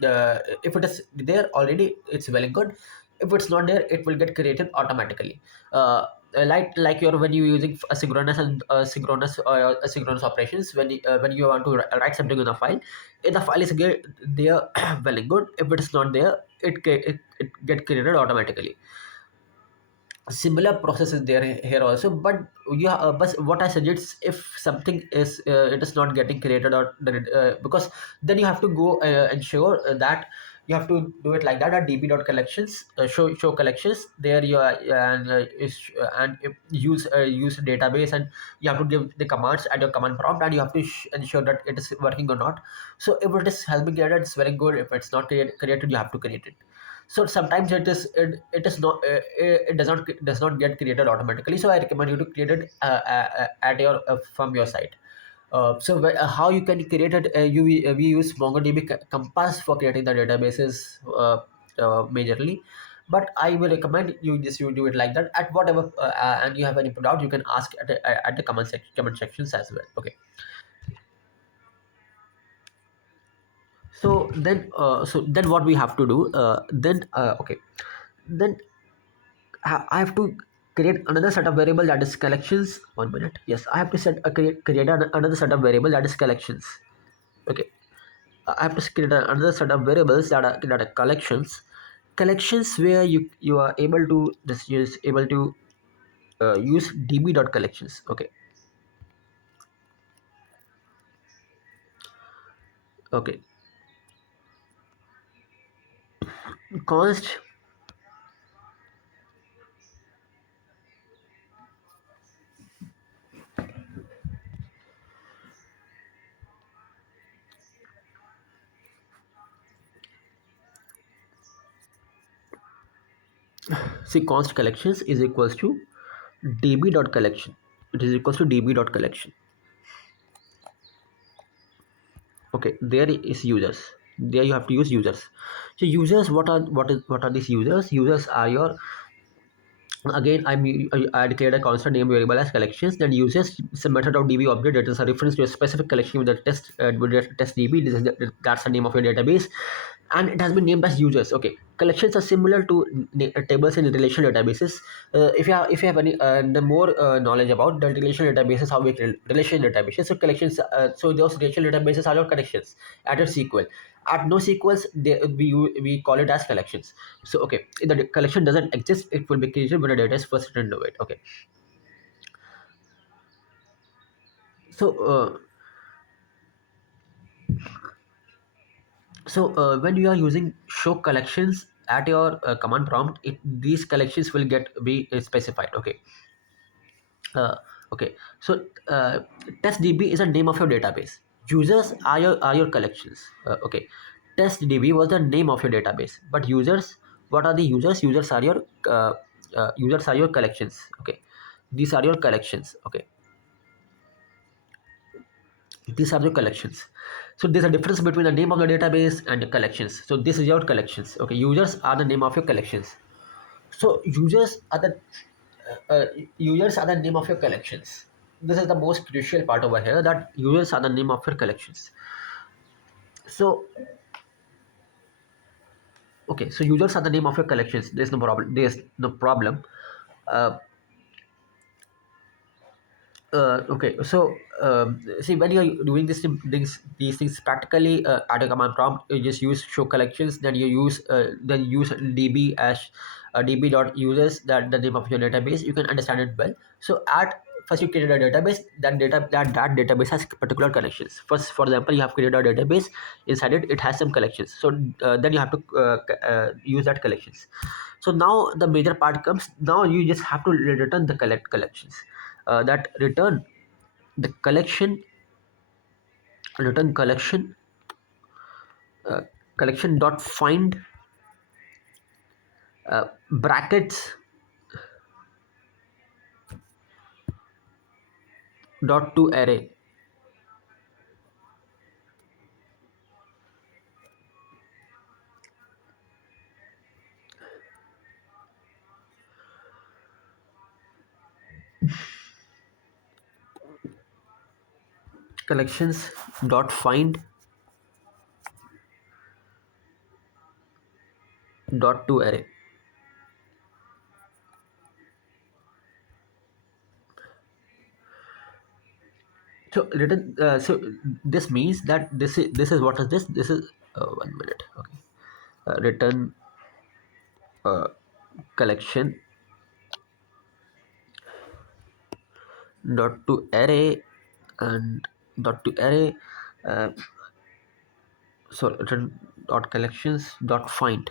if it is there already, it's well and good. If it's not there, it will get created automatically. Like you're when you're using asynchronous and asynchronous operations, when you want to write something on a file, if the file is there well and good. If it is not there, it get created automatically. Similar process is there here also. But yeah, but what I suggest, if something is it is not getting created, or because then you have to go ensure that you have to do it like that at db.collections, show collections there you are, and use a database, and you have to give the commands at your command prompt, and you have to ensure that it is working or not. So if it is has been created, it's very good. If it's not created, you have to create it. So sometimes it is not it does not get created automatically. So I recommend you to create it at your from your side. How you can create it, we use mongodb compass for creating the databases majorly. But I will recommend you do it like that at whatever, and you have any doubt, you can ask at the comment sections as well. Okay, so then what we have to do, okay, then I have to create another set of variable, that is collections. 1 minute. Yes, I have to create another set of variable, that is collections. Okay, I have to create another set of variables that are collections. Collections where you are able to just use db.collections. Okay, okay, const. See, const collections is equals to db.collection. It is equals to db.collection. Okay, there is users. There you have to use users. So users, what are these users? Users are your, again, I declared a constant name variable as collections. Then uses some method of db object that is a reference to a specific collection with the test db. That's the name of your database, and it has been named as users. Okay, collections are similar to tables in relational databases. If you have any the more knowledge about the relational databases, how we create relational databases. So collections, so those relational databases are your collections at a SQL. At no sequels, we call it as collections. So okay, if the collection doesn't exist, it will be created when the data is first returned to it. Okay, so when you are using show collections at your command prompt, these collections will get be specified. Okay. uh, okay, so testdb is the name of your database. Users are your collections. Okay, testdb was the name of your database, but users, what are the users? Users are your collections. Okay, these are your collections. Okay, these are your collections. So there's a difference between the name of the database and the collections. So this is your collections. Okay, users are the name of your collections. So uh, users are the name of your collections. This is the most crucial part over here, that users are the name of your collections. So okay, so users are the name of your collections. There's no problem. There's no problem. Uh, okay, so see, when you're doing these things practically at a command prompt, you just use show collections, then use db as db dot users, that the name of your database. You can understand it well. So at first you created a database, that database has particular collections. First, for example, you have created a database. Inside it has some collections. So then you have to use that collections. So now the major part comes. Now you just have to return the collections. That the collection return uh, collection dot find brackets dot to array. Collections dot find dot to array. So return so this means that this is what is this is 1 minute. Okay, return collection dot to array, and dot to array. uh, so return dot collections dot find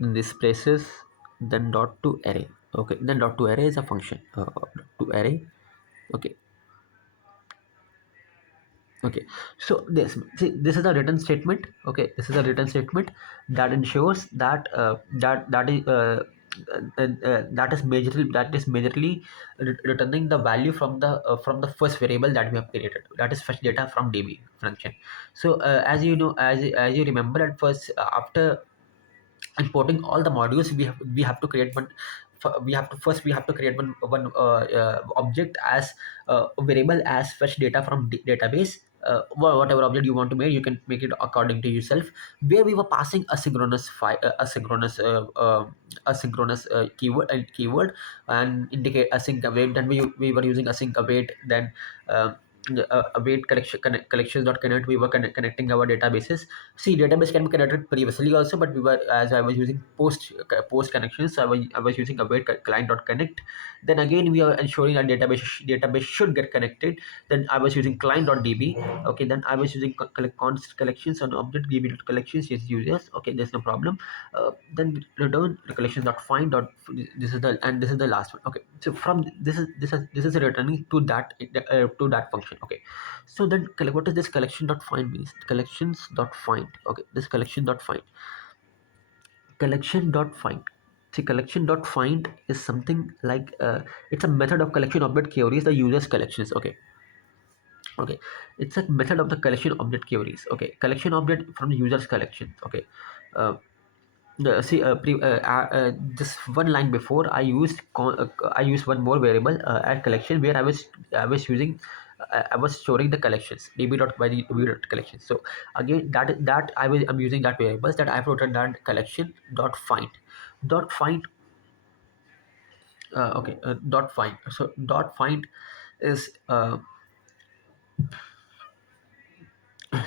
in these places, then dot to array. Okay, then dot to array is a function. Dot to array. Okay. Okay, so this is a written statement. Okay, this is a written statement that ensures that that is majorly returning the value from the first variable that we have created, that is fetch data from db function. So as you know, as you remember, at first, after importing all the modules, we have to create one. We have to create one object as a variable as fetch data from database. Whatever object you want to make, you can make it according to yourself, where we were passing asynchronous keyword and indicate async await. Then we were using async await. Then await collections dot connect, we were connecting our databases. See, database can be connected previously also, but we were, as I was using post connections, so I was using await client.connect. Then again, we are ensuring that database should get connected. Then I was using client.db. Okay, then I was using const collections on object db collections is users. Okay, there's no problem. Then return the collections.find dot, this is the last one. Okay, so from this is returning to that function. Okay, so then what is this collection.find means? Collections.find. Okay, this collection.find. See, collection.find is something like it's a method of collection object queries the user's collections. Okay, okay, it's a method of the collection object queries. Okay, collection object from the user's collection. Okay, uh, this one line before, I used one more variable at collection, where I was storing the collections db collections. So again, I'm using that variables, that I've written that collection dot find. Okay, dot find. So dot find is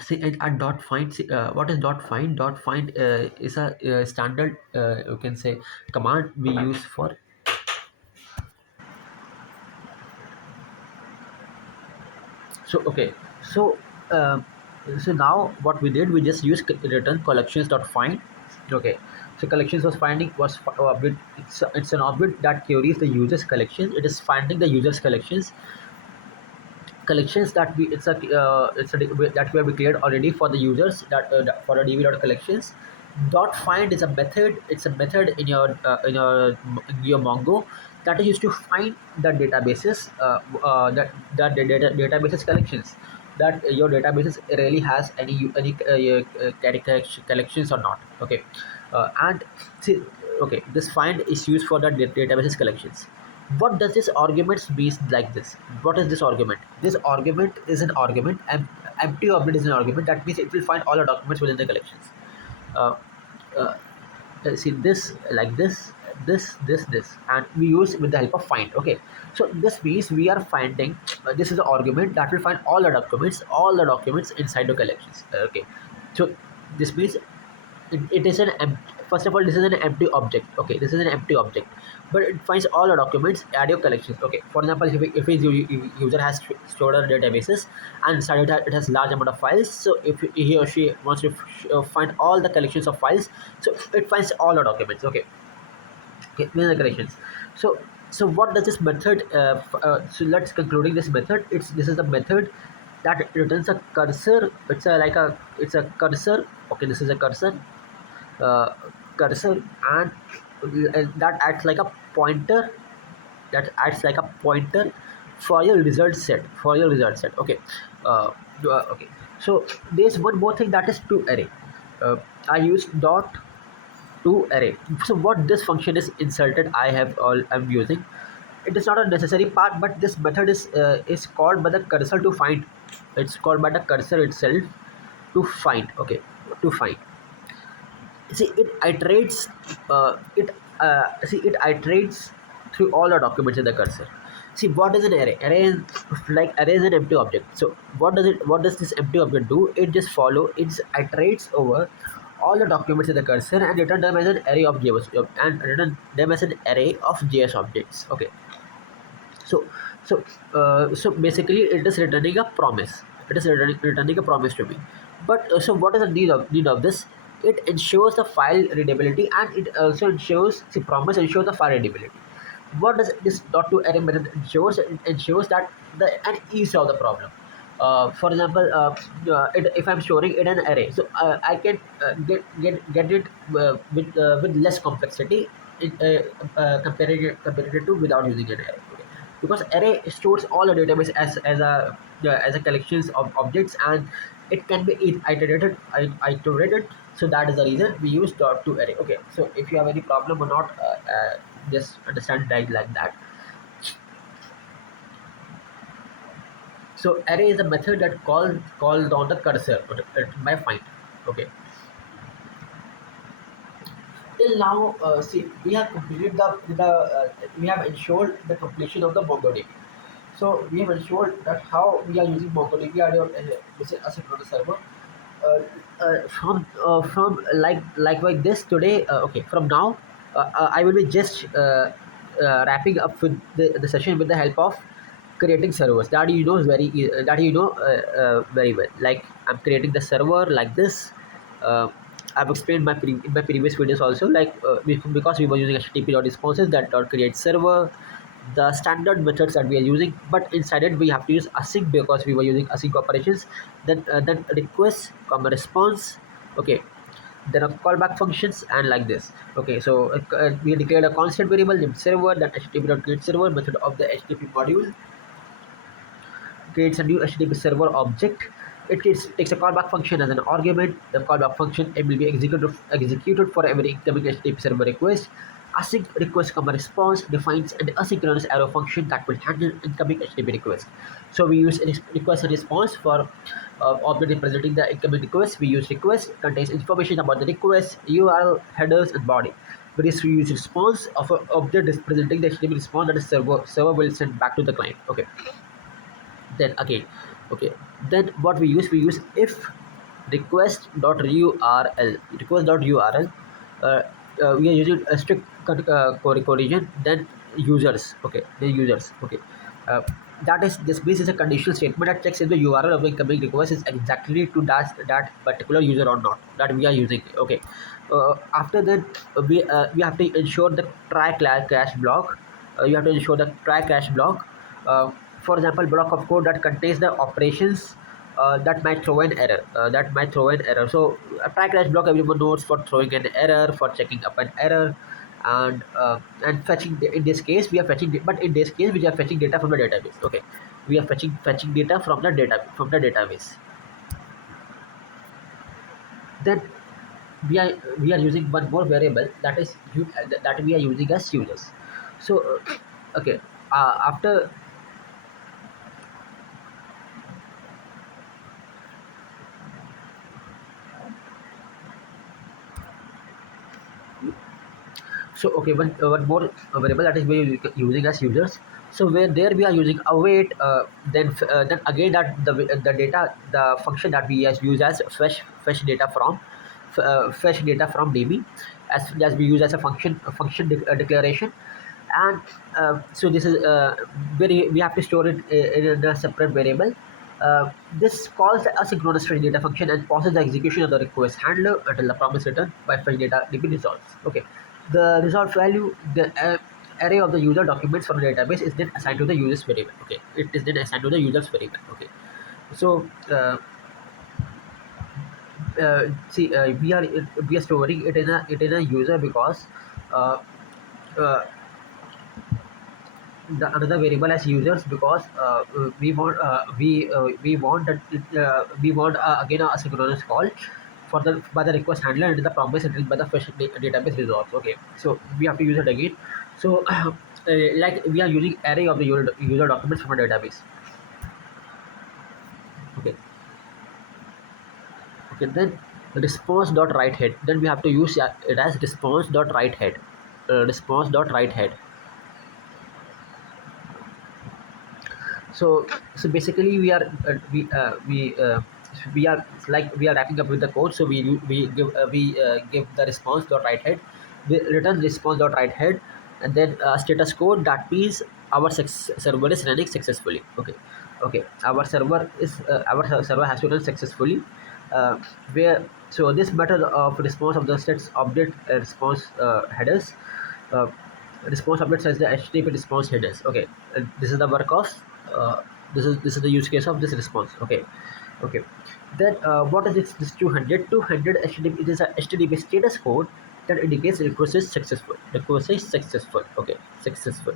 see, at dot find. See, what is dot find? Dot find is a standard, you can say, command we use for. So okay, so So now what we did, we just used return collections dot find. Okay, so collections was finding was object. It's an object that queries the user's collection. It is finding the user's collections that we that we have declared already for the users, that for the db dot collections dot find is a method. It's a method in your mongo that is used to find the databases, that the databases collections, that your databases really has collections or not. Okay, and see, okay, this find is used for the databases collections. What does this argument mean like this? What is this argument? This argument is an argument, and empty object is an argument. That means it will find all the documents within the collections. Uh, uh, See this like this, and we use with the help of find. Okay, so this means we are finding. This is the argument that will find all the documents inside the collections. Okay, so this means it is first of all, this is an empty object. Okay, this is an empty object, but it finds all the documents at your collections. Okay, for example, if his user has stored a databases and inside it has large amount of files, so if he or she wants to find all the collections of files, so it finds all the documents. Okay, okay, within the collections. So what does this method so let's concluding this method. This is the method that returns a cursor. It's a cursor. Okay, this is a cursor, uh, cursor, and that acts like a pointer, for your result set, okay. Okay, so there's one more thing, that is to array. I use dot to array. So what this function is inserted, I'm using, it is not a necessary part, but this method is called by the cursor to find. It's called by the cursor itself to find. Okay, to find. See, it iterates through all the documents in the cursor. See, what is an array? Array is an empty object. So what does this empty object do? It iterates over all the documents in the cursor and return them as an array of JS, and return them as an array of JS objects. Okay, so so basically it is returning a promise. Returning a promise to me. But so what is the need of this? It ensures the file readability, and it also ensures the promise ensures the file readability. What does this dot to array method ensures? It ensures that the an ease of the problem. For example, if I'm storing in an array, so I can get it with less complexity, compared to without using an array. Okay, because array stores all the database as a collections of objects, and it can be iterated. So that is the reason we use dot to array. Okay, so if you have any problem or not, just understand it like that. So array is a method that calls on the cursor by find. Okay, till now, see, we have completed we have ensured the completion of the MongoDB. So we have ensured that how we are using MongoDB on your this is asynchronous server. From like this today. Okay, from now, I will be just wrapping up with the session with the help of creating servers. That you know is very well. Like, I'm creating the server like this. Uh, I've explained in my previous videos also, like because we were using HTTP dot responses that dot create server, the standard methods that we are using, but inside it we have to use async because we were using async operations. Then request comma response. Okay, there are callback functions and like this. Okay, so we declared a constant variable named server, that HTTP dot create server method of the HTTP module creates a new HTTP server object. Takes a callback function as an argument. The callback function, it will be executed for every incoming HTTP server request. Async request comma response defines an asynchronous arrow function that will handle incoming HTTP request. So we use request and response for object representing the incoming request. We use request contains information about the request, URL, headers, and body. We use response of an object representing the HTTP response that the server will send back to the client. Okay, then again, okay, then what we use if request.url. We are using a strict collision, then users. Okay, then users. Okay, that is this base is a conditional statement that checks if the URL of the incoming request is exactly to that particular user or not that we are using. Okay. After that, we have to ensure the cache block. You have to ensure the try cache block. Uh, for example, block of code that contains the operations that might throw an error. So a try cache block everyone knows for throwing an error, for checking up an error, and fetching. In this case we are fetching, but in this case we are fetching data from the database. Okay, we are fetching data from the database. Then we are using one more variable that is that we are using as users. So okay, after. So okay, one more variable that is we are using as users. So where there we are using await, then again that the data, the function that we use as fetch data from DB, as we use as a function declaration. And so this is we have to store it in a separate variable. This calls the asynchronous fetch data function and pauses the execution of the request handler until the promise returned by fetch data DB resolves. Okay, the result value, the array of the user documents from the database is then assigned to the users variable. Okay, it is then assigned to the users variable. Okay, so we are storing it in a user because uh, uh, the another variable as users because we want that we want again a asynchronous call for the by the request handler and the promise entered by the first database resolves. Okay, so we have to use it again. So like we are using array of the user documents from a database. Okay, okay, then response dot write head, then we have to use it as response dot write head. Response dot write head. So so basically we are like we are wrapping up with the code. So we give the response dot write head, we return response dot write head, and then status code. That means our server is running successfully. Okay, okay, our server has to run successfully. Where so this method of response of the sets update response headers. uh, Response update says the HTTP response headers. Okay, this is the work of uh, this is the use case of this response. Okay, okay. Then what is this 200 HTTP? It is a HTTP status code that indicates the request is successful. Request is successful. Okay, successful.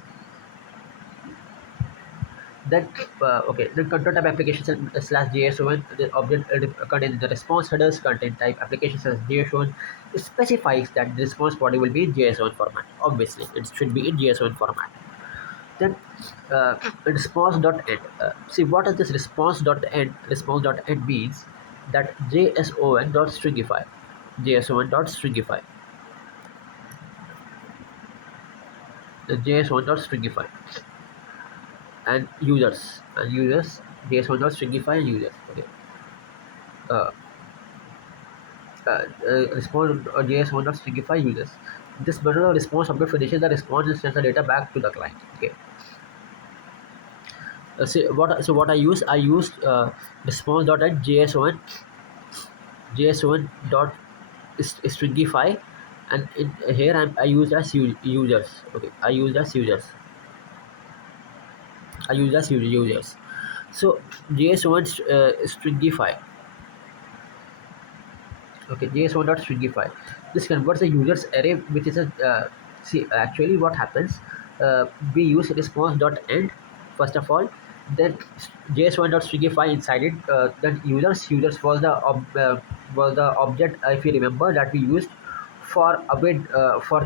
Then okay, then control type application slash JSON, the object contains the response headers. Content type application slash JSON specifies that the response body will be in JSON format. Obviously it should be in JSON format. Then response.end. See, what is this response.end? Response.end means that JSON.stringify. JSON.stringify. The JSON.stringify. And users. JSON.stringify and users. Okay. Uh, Response JS1.stringify users. This method of response update finishes the response and sends the data back to the client. Okay. What I used response.js1 dot stringify, and here I used as users. Okay, I used as users. So js1 stringify. Okay, js1.stringify. This converts a user's array, which is a see. Actually, what happens? We use response.end first of all, then js1.stringify inside it. Then users was the object, if you remember, that we used for await for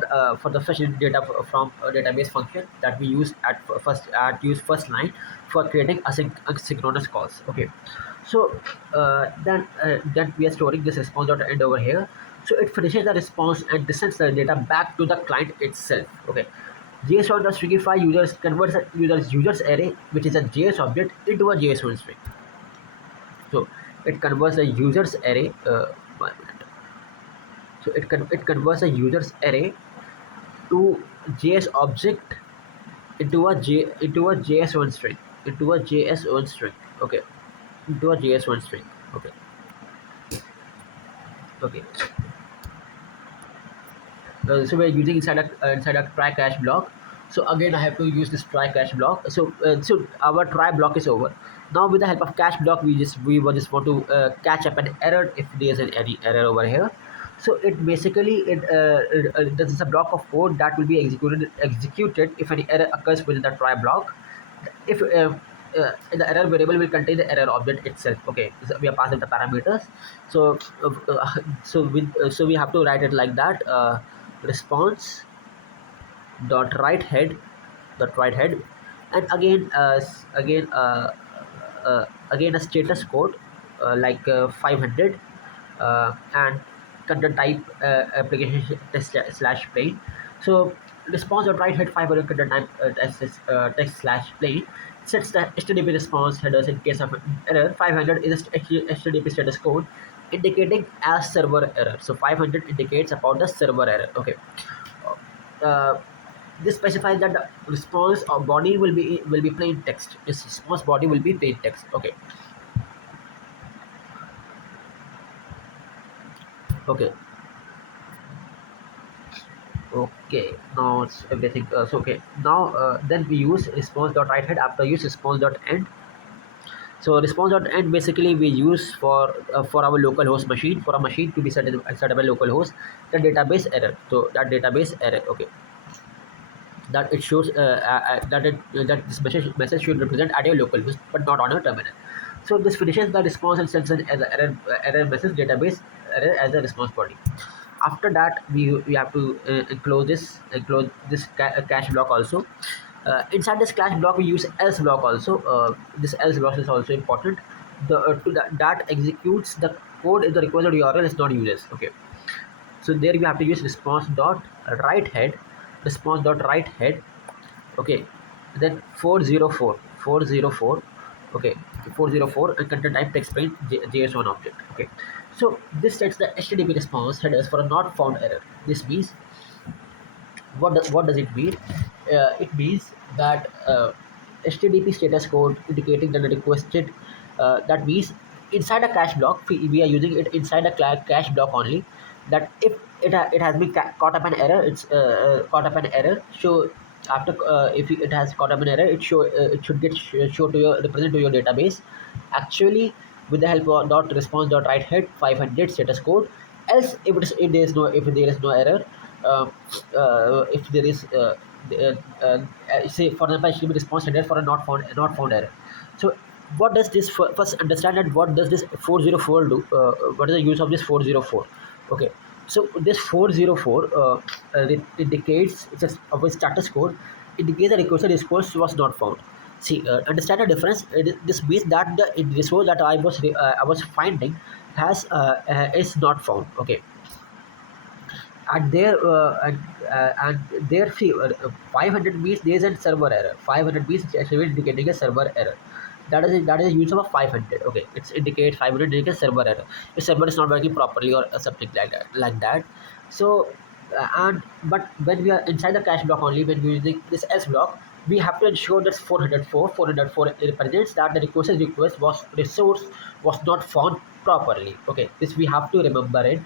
the fetch data from a database function that we use at use first line for creating asynchronous calls. Okay, so then we are storing this response dot end over here. So it finishes the response and sends the data back to the client itself. Okay, json.stringify users converts a users array, which is a JS object, into a JSON string. So it converts the users array. 1 minute. So it converts a users array to JS object into a JS1 string. into a JS1 string. Okay, into a JS1 string. Okay, okay. So we're using inside a try catch block. So again, I have to use this try catch block. So our try block is over. Now with the help of catch block, we just want to catch up an error if there's any error over here. So it basically this is a block of code that will be executed if any error occurs within the try block. If the error variable will contain the error object itself. Okay, so we are passing the parameters. So so we have to write it like that. Response dot write head, and again a status code like 500, and content type application test slash plain. So response dot write head 500 content type text slash plain sets the HTTP response headers in case of error. 500 is a HTTP status code indicating as server error. So 500 indicates about the server error. Okay. uh, this specifies that the response or body will be plain text. This response body will be plain text. Okay. Okay. Okay, now it's everything. So okay, now then we use response dot write head after use response dot end. So response dot end basically we use for our local host machine, for a machine to be set up a local host, the database error. So that database error. Okay, that it shows that this message should represent at your local host but not on your terminal. So this finishes the response and sends an error message database error as a response body. After that, we have to enclose this cache block also. Inside this cache block, we use else block also. This else block is also important. That executes the code if the requested URL is not useless. Okay, so there we have to use response dot write head, response dot write head. Okay, then 404. Okay, 404 and content type text plain JS1 object. Okay, so this sets the HTTP response headers for a not found error. This means what does it mean? It means that HTTP status code indicating that the requested, that means inside a cache block, we are using it inside a cache block only. That if it has been caught up an error, it's caught up an error. So after if it has caught up an error, it should get show to your represent to your database. Actually, with the help of dot response dot write head 500 status code. Else, if there is no error, uh, if there is say for example HTTP response header for a not found error. So what does this first understand, that what does this 404 do? What is the use of this 404? Okay, so this 404 it indicates, it's a status code, indicates the requested response was not found. See, understand the difference. This means that the resource that I was finding is not found. Okay, and there see 500 means there is a server error. 500 means it's actually indicating a server error. That is the use of a 500. Okay, it's indicate 500 indicates server error. The server is not working properly or something like that. So and but when we are inside the cache block only, when we using this S block, we have to ensure that 404 represents that the request was resource was not found properly. Okay, this we have to remember it.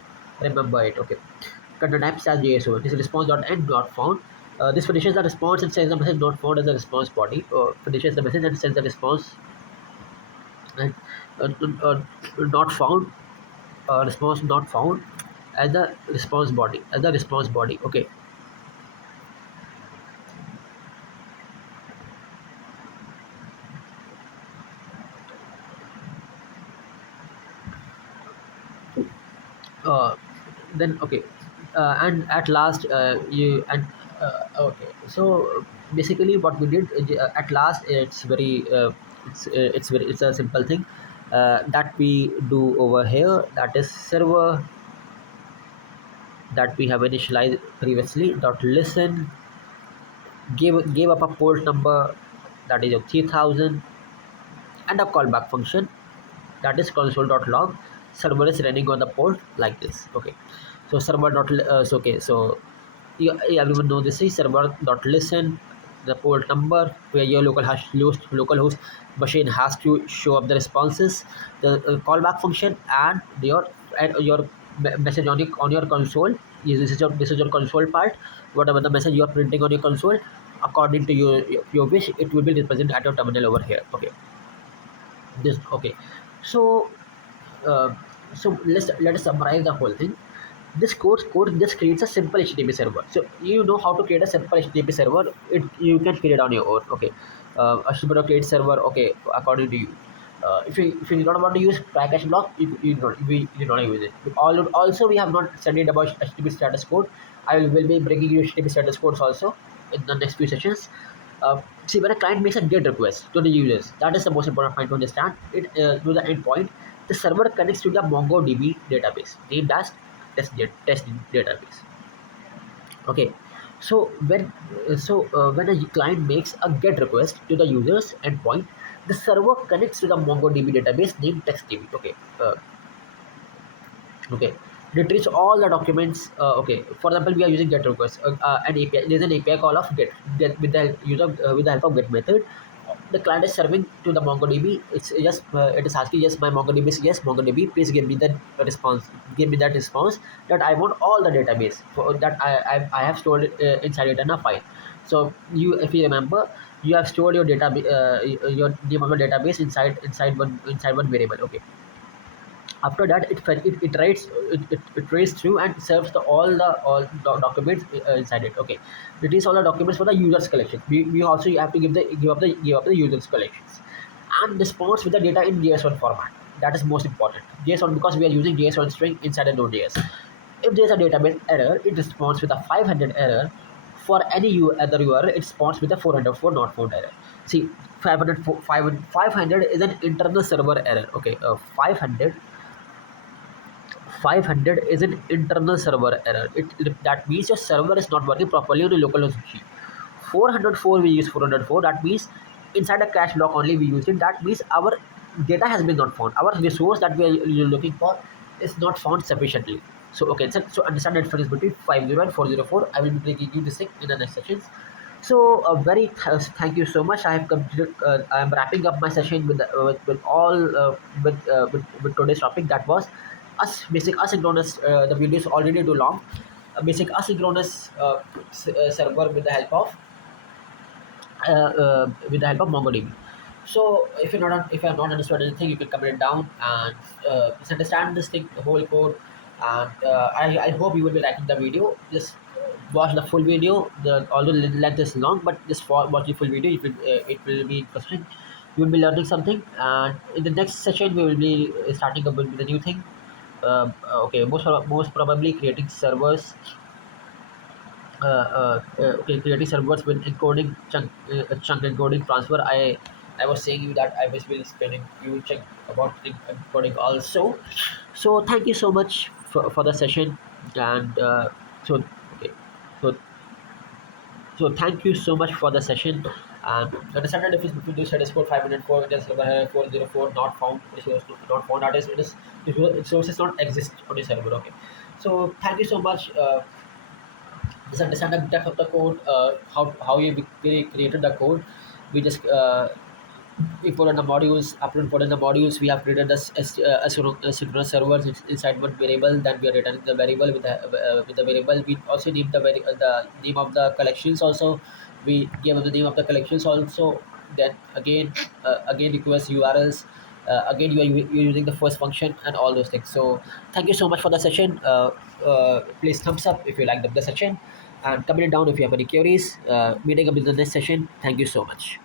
Okay, content type as JSO. This is response.end not found. This finishes the response and sends the message not found as the response body. Finishes the message and sends the response and uh, uh, not found. Response not found as the response body. Okay. uh, then okay, and at last you and okay, so basically what we did at last, it's very it's a simple thing that we do over here, that is server that we have initialized previously dot listen, gave up a port number that is of 3000, and a callback function that is console.log. Server is running on the port like this. Okay, so server dot so okay, so you everyone know this is server dot listen the port number where your local host machine has to show up the responses, the callback function, and your message on your console. This is your console part. Whatever the message you are printing on your console, according to your wish, it will be represented at your terminal over here. Okay, this okay. So uh, let us summarize the whole thing. This code just creates a simple HTTP server. So you know how to create a simple HTTP server. It you can create on your own. Okay, a super create server. Okay, according to you. If you don't want to use package block, you don't use it. Also, we have not studied about HTTP status code. I will be bringing you HTTP status codes also in the next few sessions. See, when a client makes a GET request to the users, that is the most important point to understand. It to the endpoint, the server connects to the MongoDB database named as test database. Okay, so when a client makes a GET request to the user's endpoint, the server connects to the MongoDB database named TextDB. Okay, retrieves all the documents. Okay, for example, we are using get request, an API. There's an API call of get with the with the help of get method. The client is serving to the MongoDB. It is asking, yes, my MongoDB is yes, MongoDB, please give me the response. Give me that response that I want all the database for that I have stored it, inside it in a file. So if you remember, you have stored your data your name of the database inside one variable. Okay, after that it writes it reads through and serves all the documents inside it. Okay, it is all the documents for the users collection. We also have to give up the users collections, and responds with the data in JS1 format. That is most important. JS1, because we are using JS1 string inside a Node.js. If there is a database error, it responds with a 500 error. For any other URL, it responds with a 404 not found error. See, 500 is an internal server error. Okay, 500 is an internal server error. That means your server is not working properly on the localhost machine. 404, we use 404. That means inside a cache block only we use it. That means our data has been not found. Our resource that we are looking for is not found sufficiently. So okay, so understand the difference between 50 and 404. I will be bringing you this thing in the next sessions. So thank you so much. I have completed. I am wrapping up my session with all with today's topic. That was basic asynchronous. The video is already too long. A basic asynchronous server with the help of MongoDB. So if you have not understood anything, you can comment it down and just understand this thing, the whole code. And I hope you will be liking the video. Just watch the full video. Although the length is long, but just watch the full video. It will be interesting. You will be learning something. And in the next session, we will be starting up with a new thing. Okay, most probably creating servers okay, creating servers with encoding chunk encoding transfer. I was saying you that I was really spending you check about encoding also. So thank you so much for the session. And so okay, so so thank you so much for the session. And understand the difference between this status code 504 and server 404 not found resource not found. That is, resources not exist on the server. Okay, so thank you so much. Just understand the depth of the code, how we created the code. We just import in the modules, after importing the modules, we have created this asynchronous servers inside one variable. Then we are returning the variable with the variable. We also name the name of the collections also. We give the name of the collections also. Then again request URLs. Again, you're using the first function and all those things. So thank you so much for the session. Please thumbs up if you like the session, and comment it down if you have any queries. Meeting up in the next session. Thank you so much.